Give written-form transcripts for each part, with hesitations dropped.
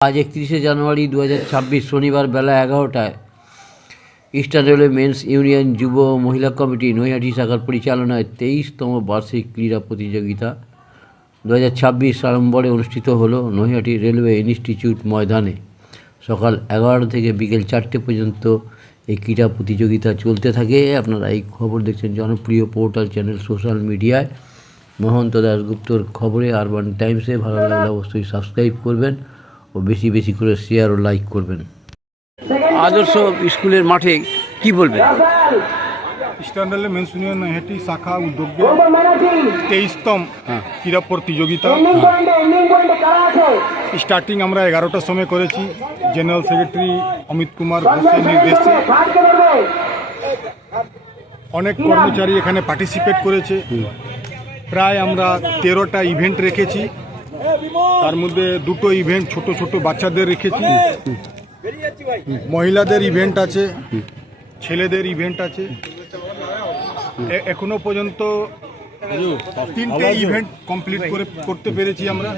আজ 31শে জানুয়ারি 2026 শনিবার বেলা 11টায় eastern railway men's union যুব ও মহিলা কমিটি নৈহাটি শাখার পরিচালনায় 23তম বার্ষিক ক্রীড়া প্রতিযোগিতা 2026 সাড়ম্বরে অনুষ্ঠিত হলো নৈহাটি রেলওয়ে ইনস্টিটিউট ময়দানে। সকাল 11টা থেকে বিকেল 4টে পর্যন্ত এই ক্রীড়া প্রতিযোগিতা চলতে থাকে। আপনারা এই খবর দেখছেন জনপ্রিয় পোর্টাল চ্যানেল সোশ্যাল মিডিয়ায় মহন্ত দাশগুপ্তর খবরে আরবান টাইমসে। ভালো লাগলে অবশ্যই সাবস্ক্রাইব করবেন ও বেশি বেশি করে শেয়ার ও লাইক করবেন। আদর্শ স্কুলের মাঠে কি বলবেন? Eastern railway men's union Naihati শাখা উদ্যোগে 23তম ক্রীড়া প্রতিযোগিতা স্টার্টিং আমরা 11টার সময় করেছি। জেনারেল সেক্রেটারি অমিত কুমার ঘোষের নির্দেশে অনেক কর্মচারী এখানে পার্টিসিপেট করেছে। প্রায় আমরা 13টা ইভেন্ট রেখেছি, তার মধ্যে 2টো ইভেন্ট ছোট ছোট বাচ্চাদের রেখেছি, মহিলাদের ইভেন্ট আছে, ছেলেদের ইভেন্ট আছে। এখনো পর্যন্ত 3টে ইভেন্ট কমপ্লিট করতে পেরেছি আমরা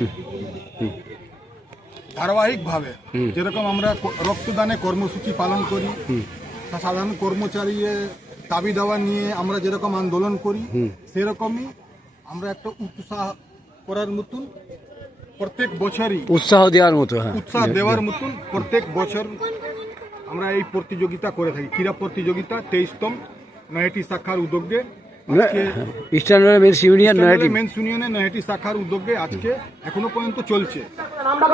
ধারাবাহিকভাবে। যেরকম আমরা রক্তদানে কর্মসূচি পালন করি, সাধারণ কর্মচারী দাবি দাওয়া নিয়ে আমরা যেরকম আন্দোলন করি, সেরকমই আমরা একটা উৎসাহ করার মতন প্রত্যেক বছরই উৎসাহ দেওয়ার মতন প্রত্যেক বছর আমরা এই প্রতিযোগিতা করে থাকি। ক্রীড়া প্রতিযোগিতা 23তম নৈহাটি শাখার উদ্যোগে ইস্টার্ন রেলওয়ে মেন্স ইউনিয়নের নৈহাটি শাখার উদ্যোগে আজকে এখনো পর্যন্ত চলছে।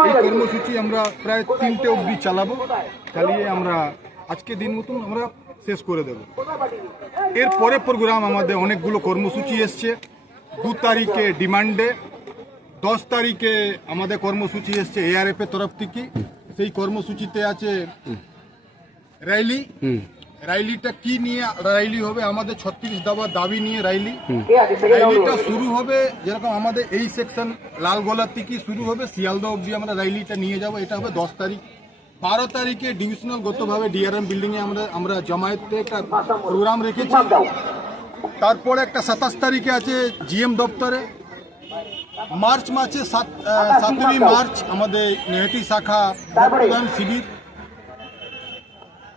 এই কর্মসূচি আমরা প্রায় 3টে অবধি চালিয়ে আমরা আজকে দিন মতন আমরা শেষ করে দেব। এরপরে প্রোগ্রাম আমাদের অনেকগুলো কর্মসূচি এসছে। 2 তারিখে ডিমান্ডে, 10 তারিখে আমাদের কর্মসূচি এসছে এআরএফ এর তরফ থেকে। সেই কর্মসূচিতে আছে র্যালিটা কি নিয়ে র্যালি হবে? আমাদের 36 দফা দাবি নিয়ে র্যালিটা শুরু হবে। যেরকম আমাদের এই সেকশন লালগোলা থেকে শুরু হবে, শিয়ালদহ অবধি আমরা র্যালিটা নিয়ে যাব। এটা হবে 10 তারিখ। 12 তারিখে ডিভিশনাল গতভাবে ডিআরএম বিল্ডিং এ আমরা জামায়াতে একটা প্রোগ্রাম রেখেছি। তারপরে একটা 27 তারিখে আছে জিএম দপ্তরে। মার্চ মাসে 7ই মার্চ আমাদের নৈহাটি শাখা রক্তদান শিবির।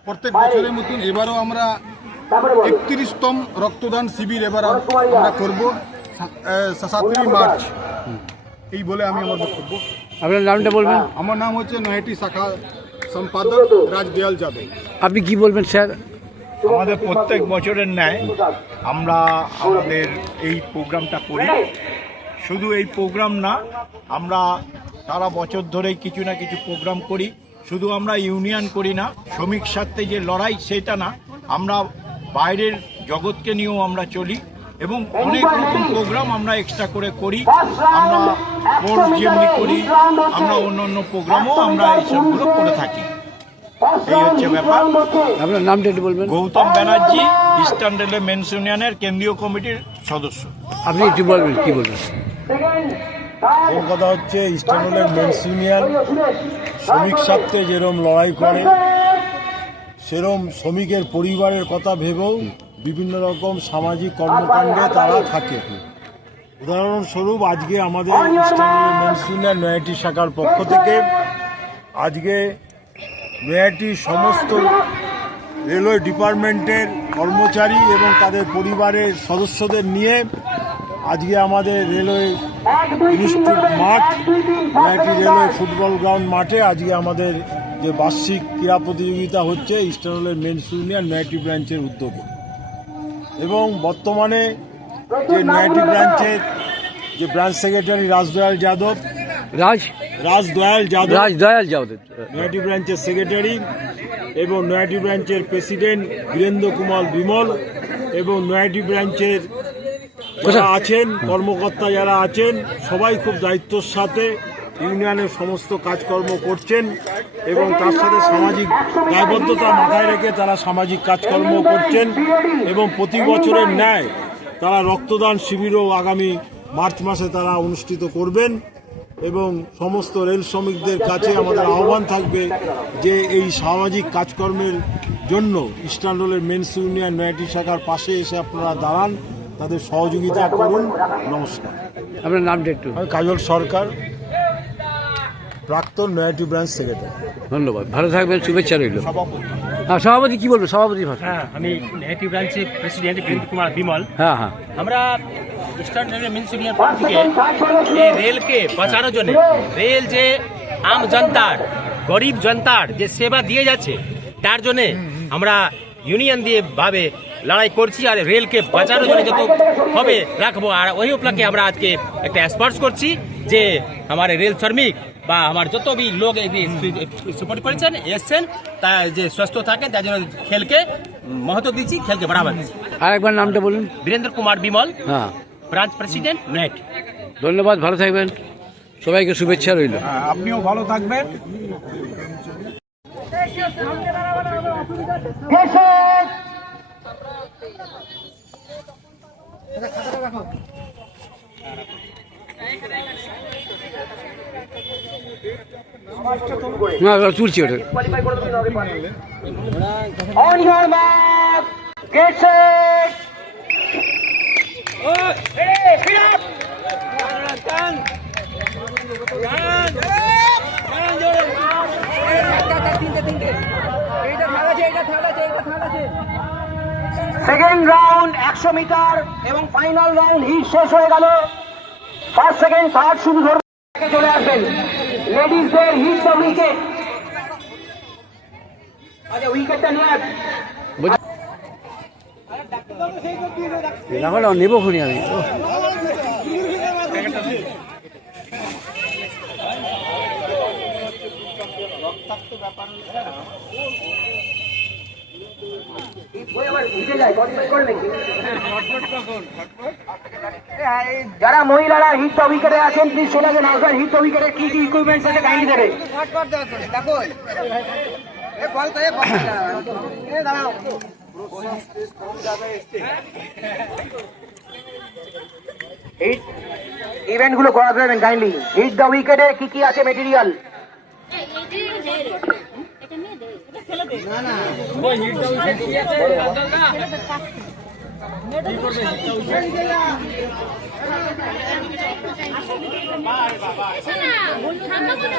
প্রত্যেক বছরের মতন এবারও আমরা 31তম রক্তদান শিবির এবার আমরা করব 7ই মার্চ। এই বলে আমি আমার বক্তব্য। আপনার নামটা বলবেন? আমার নাম হচ্ছে নৈহাটি শাখা সম্পাদক রাজদয়াল যাদব। আপনি কি বলবেন স্যার? আমাদের প্রত্যেক বছরের ন্যায় আমরা আমাদের এই প্রোগ্রামটা করি। শুধু এই প্রোগ্রাম না, আমরা সারা বছর ধরেই কিছু না কিছু প্রোগ্রাম করি। শুধু আমরা ইউনিয়ন করি না, শ্রমিক স্বার্থে যে লড়াই সেটা না, আমরা বাইরের জগৎকে নিয়েও আমরা চলি এবং অনেক রকম প্রোগ্রাম আমরা এক্সট্রা করে করি। আমরা স্পোর্টস যেমনি করি, আমরা অন্য প্রোগ্রামও আমরা এইসবগুলো করে থাকি। এই হচ্ছে ব্যাপার। আপনার নামটা একটু বলবেন? Gautam Banerjee, eastern railway men's ইউনিয়নের কেন্দ্রীয় কমিটির সদস্য। আপনি একটু বলবেন, কি বলবেন? কথা হচ্ছে ইস্টার্ন রেলওয়ে মেন্স ইউনিয়ন শ্রমিক স্বার্থে যেরকম লড়াই করে, সেরকম শ্রমিকের পরিবারের কথা ভেবেও বিভিন্ন রকম সামাজিক কর্মকাণ্ডে তারা থাকে। উদাহরণস্বরূপ আজকে আমাদের eastern railway men's union Naihati শাখার পক্ষ থেকে আজকে নৈহাটির সমস্ত রেলওয়ে ডিপার্টমেন্টের কর্মচারী এবং তাদের পরিবারের সদস্যদের নিয়ে আজকে আমাদের রেলওয়ে ইনস্টিটিউট মাঠ, নৈহাটি রেলওয়ে ফুটবল গ্রাউন্ড মাঠে আজকে আমাদের যে বার্ষিক ক্রীড়া প্রতিযোগিতা হচ্ছে eastern railway men's union Naihati ব্রাঞ্চের উদ্যোগে। এবং বর্তমানে যে নৈহাটি ব্রাঞ্চের যে ব্রাঞ্চ সেক্রেটারি রাজদয়াল যাদব, নৈহাটি ব্রাঞ্চের সেক্রেটারি এবং নৈহাটি ব্রাঞ্চের প্রেসিডেন্ট বীরেন্দ্র কুমার বিমল এবং নৈহাটি ব্রাঞ্চের যারা আছেন কর্মকর্তা যারা আছেন সবাই খুব দায়িত্বর সাথে ইউনিয়নের সমস্ত কাজকর্ম করছেন এবং তার সাথে সামাজিক দায়বদ্ধতা মাথায় রেখে তারা সামাজিক কাজকর্ম করছেন। এবং প্রতি বছরের ন্যায় তারা রক্তদান শিবিরও আগামী মার্চ মাসে তারা অনুষ্ঠিত করবেন। এবং সমস্ত রেল শ্রমিকদের কাছে আমাদের আহ্বান থাকবে যে এই সামাজিক কাজকর্মের জন্য ইস্টার্ন রেলের মেন্স ইউনিয়ন নৈহাটি শাখার পাশে এসে আপনারা দাঁড়ান, তাদের সহযোগিতা করুন। নমস্কার। আপনার নামটা একটু? কাজল সরকার। প্রাক্তন নয়াটি ব্রাঞ্চ সেক্রেটারি। ধন্যবাদ, ভালো থাকবেন, শুভেচ্ছা রইল। হ্যাঁ, সভাপতি কি বলবো, সভাপতি ভাষা। হ্যাঁ, আমি নেগেটিভ ব্রাঞ্চের প্রেসিডেন্ট বীরেন্দ্র কুমার বিমল। হ্যাঁ হ্যাঁ, আমরা ইস্টার্ন রেলওয়ে মিলস ইউনিয়ন থেকে এই রেলকে বাঁচানোর জন্য, রেল যে আম জনতার, গরিব জনতার যে সেবা দিয়ে যাচ্ছে, তার জন্য আমরা ইউনিয়ন দিয়ে ভাবে লড়াই করছি, আর রেলকে বাঁচানোর জন্য যত হবে রাখবো। আর ওই উপলক্ষে আমরা আজকে একটা স্পর্শ করছি যে আমার রেল শ্রমিক বা আমার যত বি লোক সাপোর্ট করেছেন, এসছেন, তা যে সুস্থ থাকেন, তার জন্য খেলকে মহত্ব দিচ্ছি, খেলকে বাড়াবা দিচ্ছি। আর একবার নামটা বলুন। বীরেন্দ্র কুমার বিমল, হ্যাঁ, ব্রাঞ্চ প্রেসিডেন্ট, নেট। ধন্যবাদ, ভালো থাকবেন, সবাইকে শুভেচ্ছা রইল। আপনিও ভালো থাকবেন। না, তুলছি ওটা। On your mark, get set. Second round 100 metre এবং ফাইনাল রাউন্ড হিট শেষ হয়ে গেল। ফার্স্ট সেকেন্ড থার্ড শুরু ধরবে, চলে আসবেন লেডিসদের হিট দ্য উইকেট। আচ্ছা, উইকেটটা নিয়ে আসবেন। দেখো না, নেবো খুনি আমি। যারা মহিলারা হিট দ্য উইকেটে আছেন, প্লিজ চলে আসবেন। আপনার হিট দ্য উইকেটে কি কি ইকুইপমেন্টস আছে কাইন্ডলি দেবে। হিট ইভেন্ট গুলো করাতে দেবেন কাইন্ডলি। হিট দ্য উইকেটে কি কি আছে মেটেরিয়াল।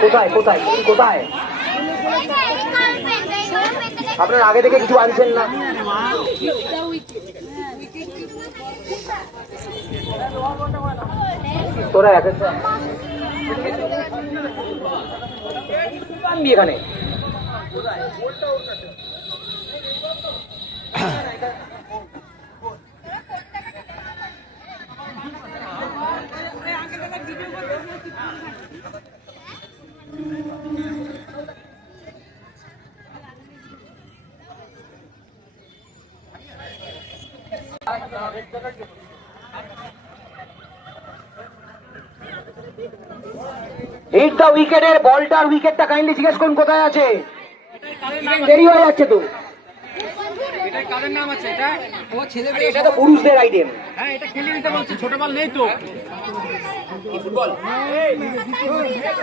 কোথায় কোথায় কোথায় আপনার আগে থেকে কিছু আনছেন না? তোরা এখানে হিট দ্য উইকেটের বলটার উইকেটটা কাইন্ডলি জিজ্ঞেস করুন কোথায় আছে। দেরি হয়ে যাচ্ছে তো। এটা তো পুরুষদের আইটেম।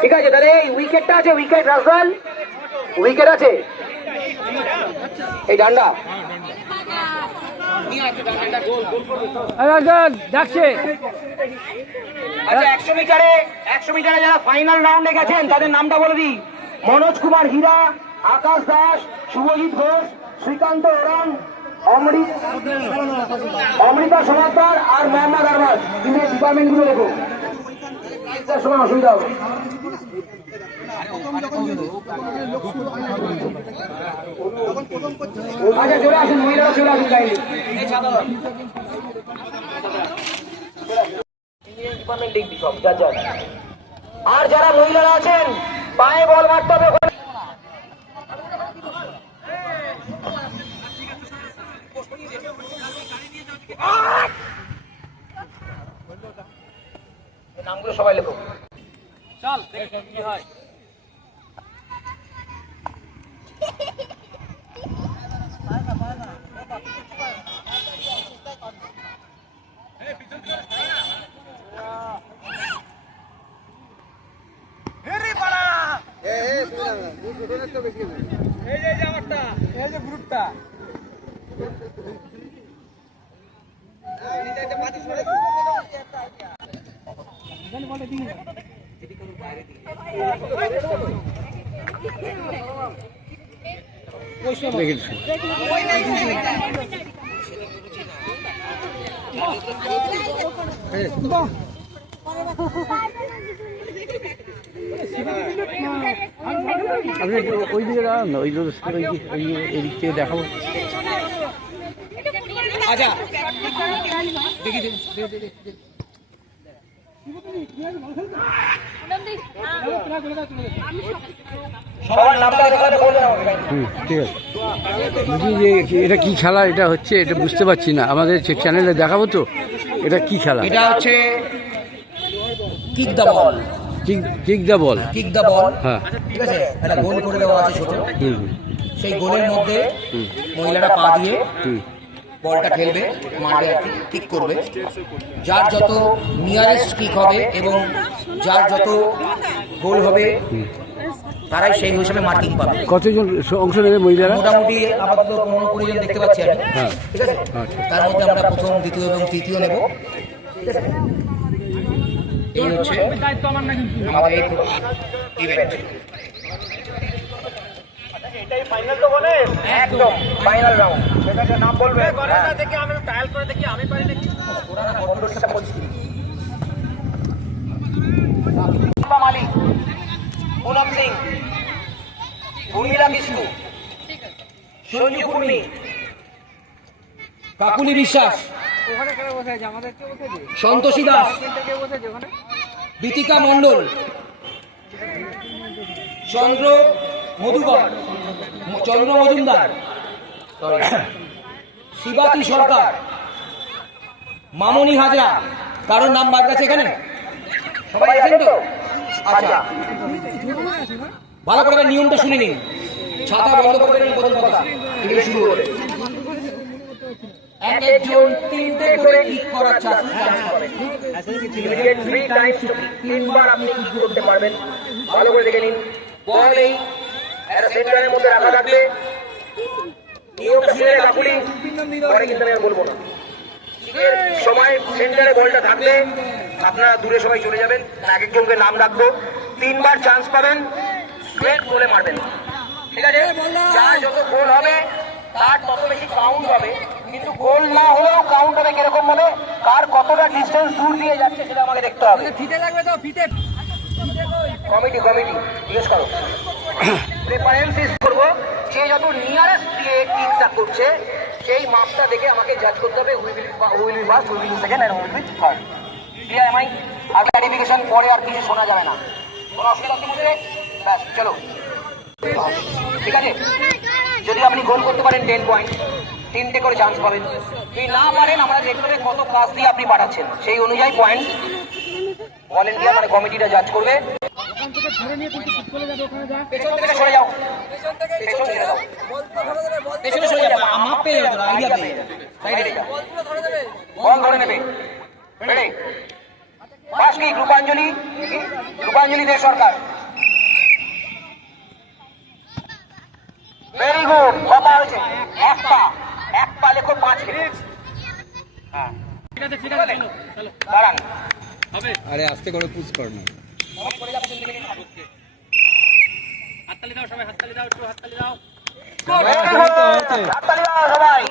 ঠিক আছে, তাহলে এই উইকেটটা আছে, উইকেট রাজদাল উইকেট আছে, এই ডান্ডা ডাকছে। আচ্ছা, 100 মিটারে যারা ফাইনাল রাউন্ডে গেছেন তাদের নামটা বলে দিই। মনোজ কুমার হীরা, আকাশ দাস, শুভজিৎ ঘোষ, শ্রীকান্ত ওরান, অমৃতা সমাদ্দার আর মোহাম্মদ আরবাজ। কিন্তু ডিপার্টমেন্ট গুলো দেখো, সময় অসুবিধা হবে। আচ্ছা, চলে আসুন, মহিলারা চলে আসুন কাইন্ডলি। আর যারা মহিলারা আছেন পায়ে বল মারতে হবে। নামগুলো সবাই লেখো। চল দেখি কি হয়। আপনি ওই দিকে দাঁড়ান না, ওই এদিক থেকে দেখাবো। সবার নামটা এখানে বলে দাও ঠিক আছে। বলছি যে এটা কি খেলা এটা হচ্ছে, এটা বুঝতে পারছি না, আমাদের চ্যানেলে দেখাবো তো। এটা কি খেলা? এটা হচ্ছে kick the ball. Kick the ball. Kick the ball, হ্যাঁ। ঠিক আছে, একটা গোল করে দেওয়া আছে ছোট। হুম সেই গোলের মধ্যে মহিলারা পা দিয়ে হুম বলটা খেলবে, মারবে আর কি, কিক করবে। যার যত নিয়ারেস্ট কিক হবে এবং যার যত গোল হবে তারাই সেই হিসেবে মার্কিং পাবে। কতজন অংশ নেবে মহিলারা? মোটামুটি আপাতত 15-20 জন দেখতে পাচ্ছি আমি, হ্যাঁ। ঠিক আছে। আচ্ছা। তার মধ্যে আমরা প্রথম, দ্বিতীয় এবং তৃতীয় নেব, ঠিক আছে। এই হচ্ছে আমাদের এই ইভেন্ট। একদম ফাইনাল রাউন্ড। সেটাকে নাম বলবে মালিক, পুনম সিং, উর্মিলা বিষ্ণু, সঞ্জু কুর্মি, কাকুলি বিশ্বাস, সন্তোষী দাস, দীপিকা মণ্ডল, চন্দ্র মজুমদার, শিবাতি সরকার, মামনি হাজরা। কারোর নাম বাদ গেছে এখানে? সবাই আছেন তো? আচ্ছা, ভালো করে নিয়মটা শুনে নিন। ছাতা বন্ধ করে দিন প্রথম কথা, থেকে শুরু হবে। এক একজন 3টে করে কিক করার চান্স পাবেন। ইমিডিয়েট 3 টাইমস, 3বার আপনি কিক করতে পারবেন। ভালো করে দেখে নিন। বল এই একটা সেন্টারের মধ্যে রাখা থাকবে। নিয়মটা শুনে কাকুলি, পরে কিন্তু আমি আর বলবো না। কিকের সময় সেন্টারে বলটা থাকলে আপনারা দূরে সবাই চলে যাবেন। এক একজনকে নাম রাখবো। 3বার চান্স পাবেন, স্ট্রেট বলে মারবেন, ঠিক আছে। যার যত গোল হবে তার তত বেশি কাউন্ট হবে, কিন্তু গোল না হলেও কাউন্ট হবে কিরকম ভাবে, কার কতটা ডিস্টেন্স দূর দিয়ে যাচ্ছে সেটা আমাকে দেখতে হবে। ফিতে লাগবে তো, ফিতে কমিটি জিজ্ঞেস করো। প্রেফারেন্স করবো, সে যত নিয়ারেস্ট দিয়ে কিকটা করছে সেই মাপটা দেখে আমাকে জাজ করতে হবে। Will be first, will be second, and will be third. Clear am I? আর ক্লারিফিকেশন পরে আর কিছু শোনা যাবে না। কোনো অসুবিধা কি বুঝলে? ব্যাস চলো, ঠিক আছে। যদি আপনি গোল করতে পারেন 10 পয়েন্ট, 3টে করে চান্স পাবেন। যদি না পারেন, আমরা দেখতে হবে কত কাজ দিয়ে আপনি পাঠাচ্ছেন, সেই অনুযায়ী পয়েন্ট ভলেন্টিয়ার মানে কমিটিটা জাজ করবে। পেছন থেকে সরে যাও, পেছনে সরে যাও, মাপ পেয়ে যাবে, আইডিয়া পেয়ে যাবে। সাইডে যাও, বল ধরে নেবে। রেডি? ফার্স্ট কি রূপাঞ্জলি দে সরকার। ভেরি গুড, কথা হয়েছে। এক পা লেখো 5 মিনিট। হ্যাঁ, ঠিক আছে, দাঁড়ান। আরে আস্তে করে পুশ কর না। হাততালি দাও সবাই, হাততালি দাও, একটু হাততালি দাও। হাততালি দাও সবাই।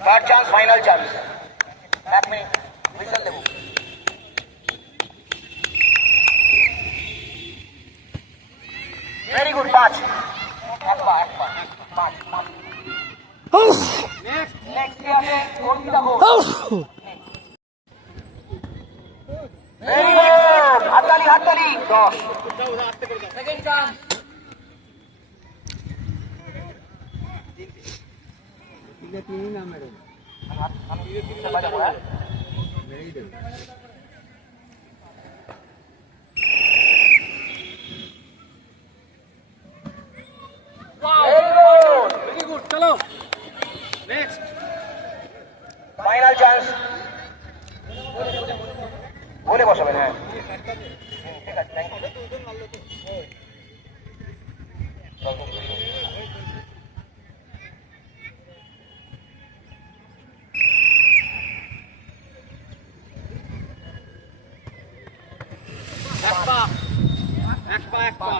Third chance, final chance. 1 minute whistle দেবো। Very good, 5। এক পা 5। নেক্সট কি আছে? অর্পিতা ঘোষ। ভেরি গুড, হাততালি 10। Second chance. ভেরি গুড, চলো নেক্সট। Final chance. বলে বসাবেন। হ্যাঁ, ঠিক আছে, থ্যাংক ইউ। এক পা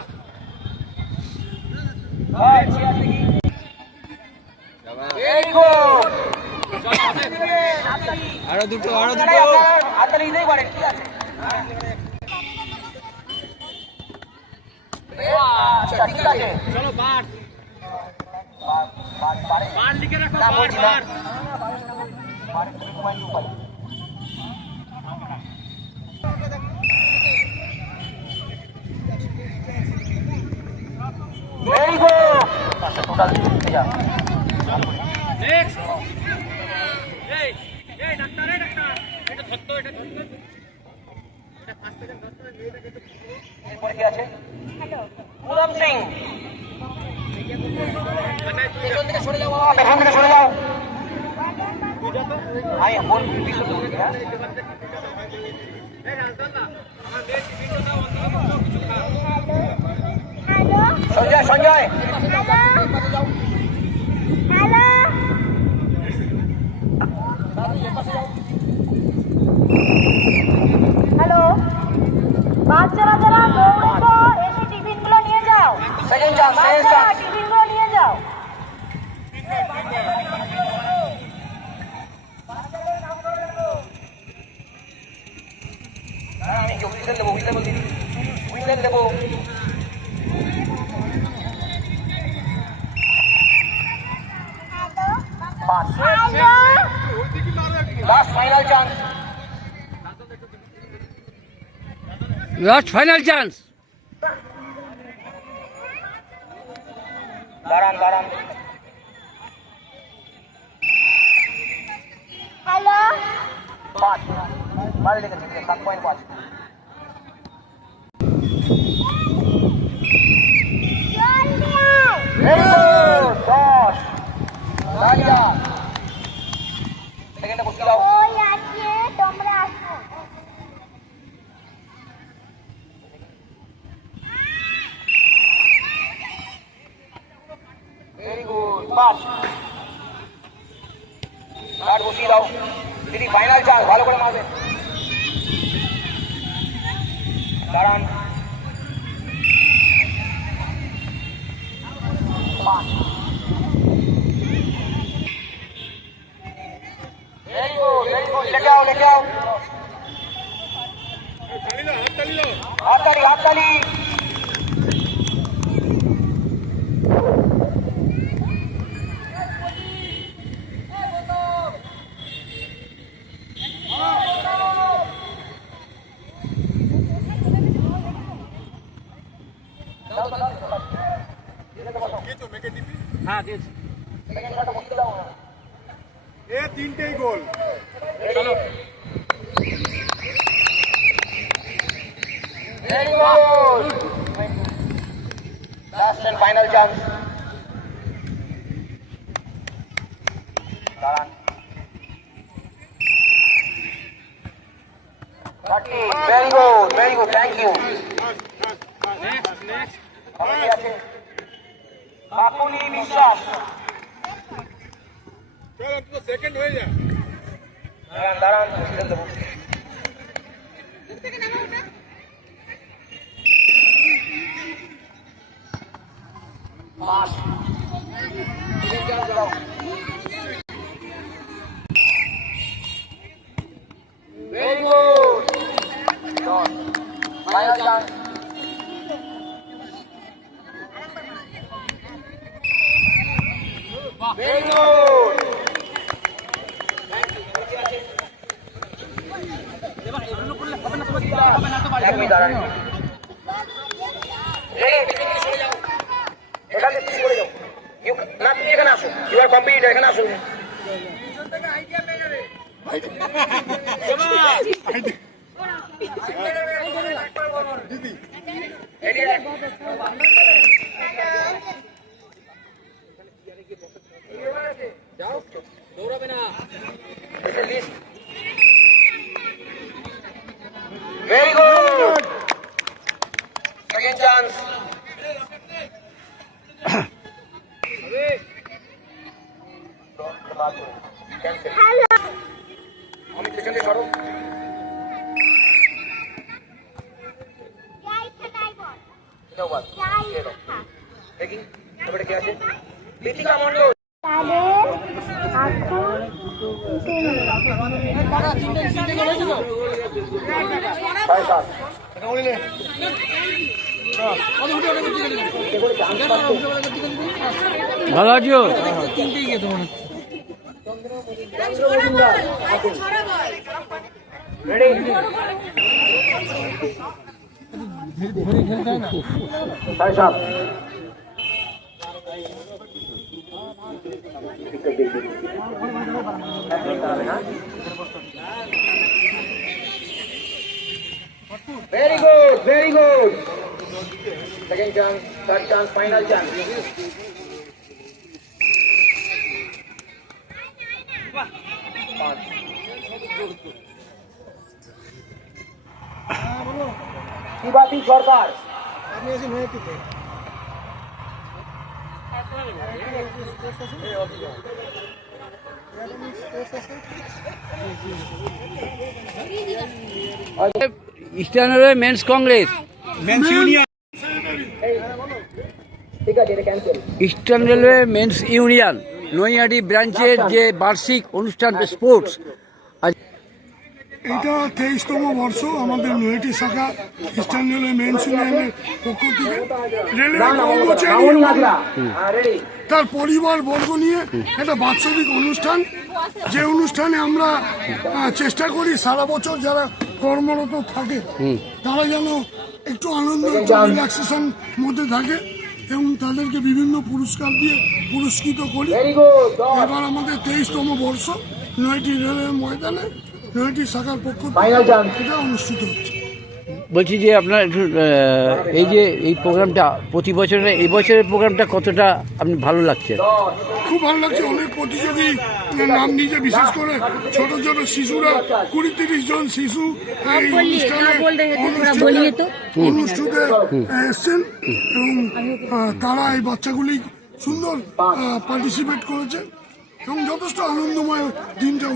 Very good. আরো দুটো হাততালি দিতেই পারেন, ঠিক আছে। আচ্ছা, ঠিক আছে। চলো বার বার লিখে রাখো, না, বার বলছি না। বার। Very good. আচ্ছা, টোটাল ঠিক আছে। নেক্সট এই এই ডাক্তার এটা ধরতো, এটা ধরতো। এরপরে কি আছে? উদম সিং। পেছন থেকে সরে যাও বাবা, পেছন থেকে সরে যাও। আমি বলছি পিছন থেকে, হ্যাঁ? সঞ্জয়, সঞ্জয়। হ্যালো, বাচ্চারা যারা দৌড়েছো এসে টিফিনগুলো নিয়ে যাও। সেকেন্ড চান্স, সেকেন্ড বাচ্চারা চান্স। টিফিনগুলো নিয়ে যাও। আমি হুইসেল দেবো, হুইসেল বলছি, হুইসেল দেবো। Last final chance. Last final chance. দাঁড়ান, দাঁড়ান। হ্যালো, 5 বাড়ি লিখেছি 7.5। জলদি আয়। Very good. 10 রাজা। সেকেন্ডে বসে দাও। ওই আছে, তোমরা আসো। Very good. পাস। কার্ড বসিয়ে দাও। দিদি ফাইনাল চান্স, ভালো করে মারবে। দাঁড়ান। Pass. Very good, very good. লেগে আও, লেগে আও। হাততালি, হাততালি। হ্যাঁ দিয়েছি। এ তিনটেই গোল। চলো Very good. Last and final chance. Daran. 30. Very good. Very good. Thank you. Next next আমার কি আছে? কাকুলি বিশ্বাস। চল অন্তত সেকেন্ড হয়ে যা। দাঁড়ান, দাঁড়ান। ছেড়ে দেবো। পাস। Second chance দাও। Very good. Done. Final chance. Very good. এক মিনিট দাঁড়ান। Ready? এখান থেকে পিছিয়ে পড়ে যাও। না, তুমি এখানে আসো। You are complete. এখানে আসো। Ready? যাও, দৌড়াবে না। Very good. Second chance. Cancel. আমি পেছনে সরো। যাই খাটাই বল। দাও বাদ। যাই দিয়ে দাও। খা। দেখি। এবারে কে আছে? লিপিকা মণ্ডল। তাদের এখন ভালো আছো? Very good, very good. Second chance, third chance, final chance. Shibati Sarkar. Eastern railway men's congress, ঠিক আছে, এটা cancel. Eastern railway men's union Naihati ব্রাঞ্চের যে বার্ষিক অনুষ্ঠান স্পোর্টস, এটা 23তম বর্ষ আমাদের নৈহাটি শাখা ইস্টার্ন রেলওয়ে মেন্স ইউনিয়নের পক্ষ থেকে রেলওয়ে কর্মচারী এবং তার পরিবার বর্গ নিয়ে একটা বাৎসরিক অনুষ্ঠান, যে অনুষ্ঠানে আমরা চেষ্টা করি সারা বছর যারা কর্মরত থাকে তারা যেন একটু আনন্দ রিল্যাক্সেশন মধ্যে থাকে এবং তাদেরকে বিভিন্ন পুরস্কার দিয়ে পুরস্কৃত করি। এবার আমাদের 23তম বর্ষ নৈহাটি রেলওয়ে ময়দানে নৈহাটি শাখার পক্ষ থেকে এটা অনুষ্ঠিত হচ্ছে। বলছি যে আপনার একটু এই যে এই প্রোগ্রামটা প্রতি বছরের, এই বছরের প্রোগ্রামটা কতটা আপনি ভালো লাগছে? খুব ভালো লাগছে, অনেক প্রতিযোগী নাম নিয়েছে, বিশেষ করে ছোট ছোট শিশুরা 20-30 জন শিশু এই অনুষ্ঠানে অনুষ্ঠিতে এসছেন এবং তারা এই বাচ্চাগুলি সুন্দর পার্টিসিপেট করেছে এবং যথেষ্ট আনন্দময় দিনটা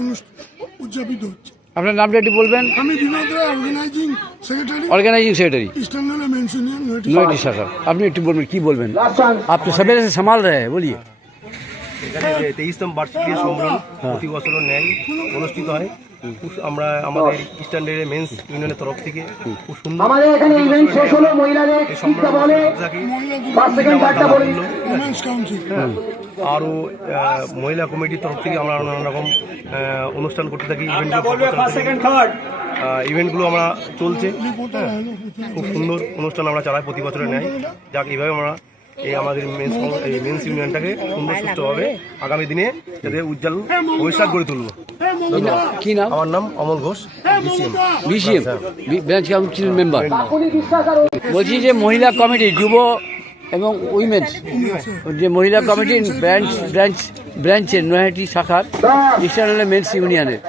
উদযাপিত হচ্ছে। আপনার নামটা একটু বলবেন? আমি Binod Rai, organizing secretary eastern railway men's union Noida शाखा। আপনি একটু বলবেন, কি বলবেন? आप तो सवेरे से संभाल रहे हैं, बोलिए। এখানে 23তম বার্ষিক সম্মেলন প্রতি বছর ন্যায় অনুষ্ঠিত হয়। আমরা আমাদের ইস্টার্ন রেলওয়ে মেন্স ইউনিয়নের তরফ থেকে খুব সুন্দর আমাদের এখানে ইভেন্ট শেষ হলো, মহিলাদের শিক্ষা বলে 5 সেকেন্ড 4টা বলে वुमेन्स काउंसिल আরও মহিলা কমিটির তরফ থেকে আমরা নানান রকম অনুষ্ঠান করতে থাকি। ইভেন্টগুলো আমরা চলছে, খুব সুন্দর অনুষ্ঠান আমরা চালাই প্রতি বছরের ন্যায়। যাক, এইভাবে আমরা এই আমাদের মেন্স ইউনিয়নটাকে সুন্দর সুষ্ঠুভাবে আগামী দিনে যাতে উজ্জ্বল ভবিষ্যৎ গড়ে তুলব। কি নাম? আমার নাম Amal Ghosh, BCM branch council member. বলছি যে মহিলা কমিটি, যুব এবং উইমেন্স যে মহিলা কমিটি ব্রাঞ্চের নৈহাটি শাখার ইস্টার্ন রেলওয়ে মেন্স ইউনিয়নের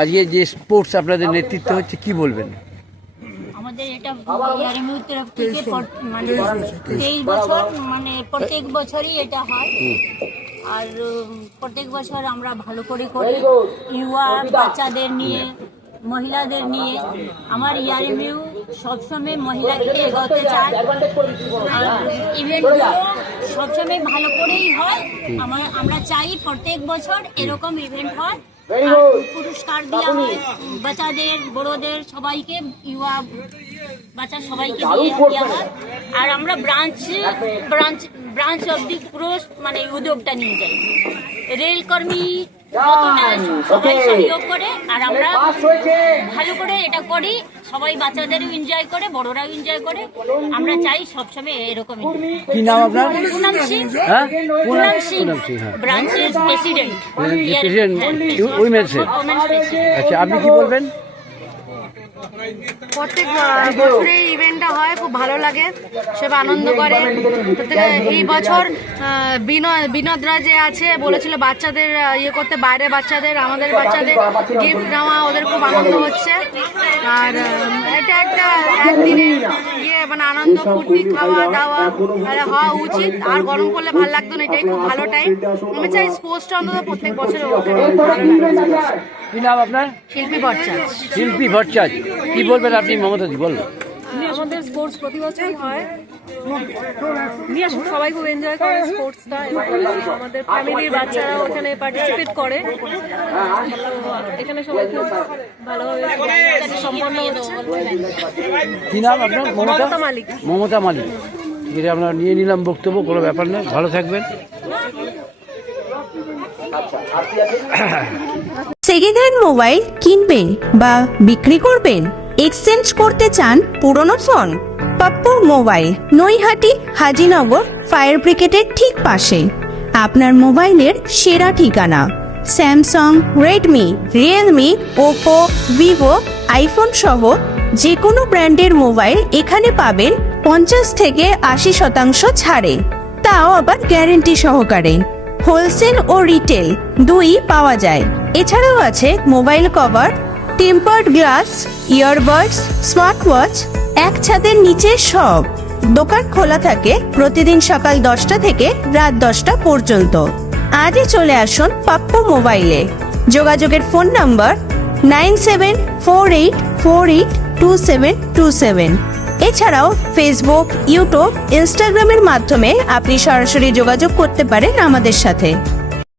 আজকে যে স্পোর্টস আপনাদের নেতৃত্ব হচ্ছে, কি বলবেন? আমাদের এটা ইয়ারের তরফ থেকে মানে 23 বছর, মানে প্রত্যেক বছরই এটা হয়। আর প্রত্যেক বছর আমরা ভালো করে করি, ইউয়া বাচ্চাদের নিয়ে, মহিলাদের নিয়ে। আমার ইয়ারেমিউ সবসময় মহিলাকে এগোতে চায় আর ইভেন্টগুলো সবসময় ভালো করেই হয়। আমরা চাই প্রত্যেক বছর এরকম ইভেন্ট হয়, পুরস্কার দেওয়া হয় বাচ্চাদের, বড়দের, সবাইকে, ইউয়া বাচ্চা সবাইকে দেওয়া হয়। আর আমরা ব্রাঞ্চ অব্দি পুরো মানে উদ্যোগটা নিয়ে যাই। রেলকর্মী সবাই সহযোগ করে আর আমরা ভালো করে এটা করি, সবাই বাচ্চাদেরও এনজয় করে, বড়রাও এনজয় করে। আমরা চাই সবসময় এরকম। কি নাম আপনার? পুনম সিং, ব্রাঞ্চের প্রেসিডেন্ট উইমেন্সের। আচ্ছা, আপনি কি বলবেন? প্রত্যেক বছরে ইভেন্টটা হয়, খুব ভালো লাগে, সব আনন্দ করে। এই বছর বিনোদরা যে আছে বলেছিল বাচ্চাদের ইয়ে করতে, বাইরে বাচ্চাদের, আমাদের বাচ্চাদের গিফট নেওয়া, ওদের খুব আনন্দ হচ্ছে। আর এটা একটা একদিনে ইয়ে মানে আনন্দ, ফুর্তি, খাওয়া দাওয়া হওয়া উচিত। আর গরম করলে ভালো লাগতো না, এটাই খুব ভালো টাইম। আমি চাই স্পোর্টসটা অন্তত প্রত্যেক বছর। কি নাম আপনার? শিল্পী ভট্টাচার্য। শিল্পী ভট্টাচার্য, কি বলবেন আপনি? মমতাজি বলুন। আমাদের স্পোর্টস প্রতি বছরই হয়, তো সবাই খুব এনজয় করে স্পোর্টসটা এবং আমাদের ফ্যামিলির বাচ্চারা ওখানে পার্টিসিপেট করে। এখানে সবাই খুব ভালোভাবে সম্পন্ন হচ্ছে। কি নাম আপনার? মমতা মালিক। মমতা মালিক। যেটা আমরা নিয়ে নিলাম বক্তব্য, কোনো ব্যাপার নেই, ভালো থাকবেন। সেকেন্ড হ্যান্ড মোবাইল কিনবেন বা বিক্রি করবেন, এক্সচেঞ্জ করতে চান পুরনো phone? Pappu mobile, Naihati Hazinagar fire ব্রিগেডের ঠিক পাশে আপনার মোবাইলের সেরা ঠিকানা। Samsung, Redmi, Realme, Oppo, Vivo, iPhone সহ যে কোনো ব্র্যান্ডের মোবাইল এখানে পাবেন 50 থেকে 80% ছাড়ে, তাও আবার গ্যারেন্টি সহকারে। হোলসেল ও রিটেল দুই পাওয়া যায়। এছাড়াও আছে mobile cover, tempered glass, earbuds, smart watch, এক ছাদের নিচে সব। দোকান খোলা থাকে প্রতিদিন সকাল 10টা থেকে রাত 10টা পর্যন্ত। আজই চলে আসুন পাপ্পু মোবাইলে। যোগাযোগের ফোন নাম্বার 9748482727। এছাড়াও ফেসবুক, ইউটিউব, ইনস্টাগ্রামের মাধ্যমে আপনি সরাসরি যোগাযোগ করতে পারেন আমাদের সাথে।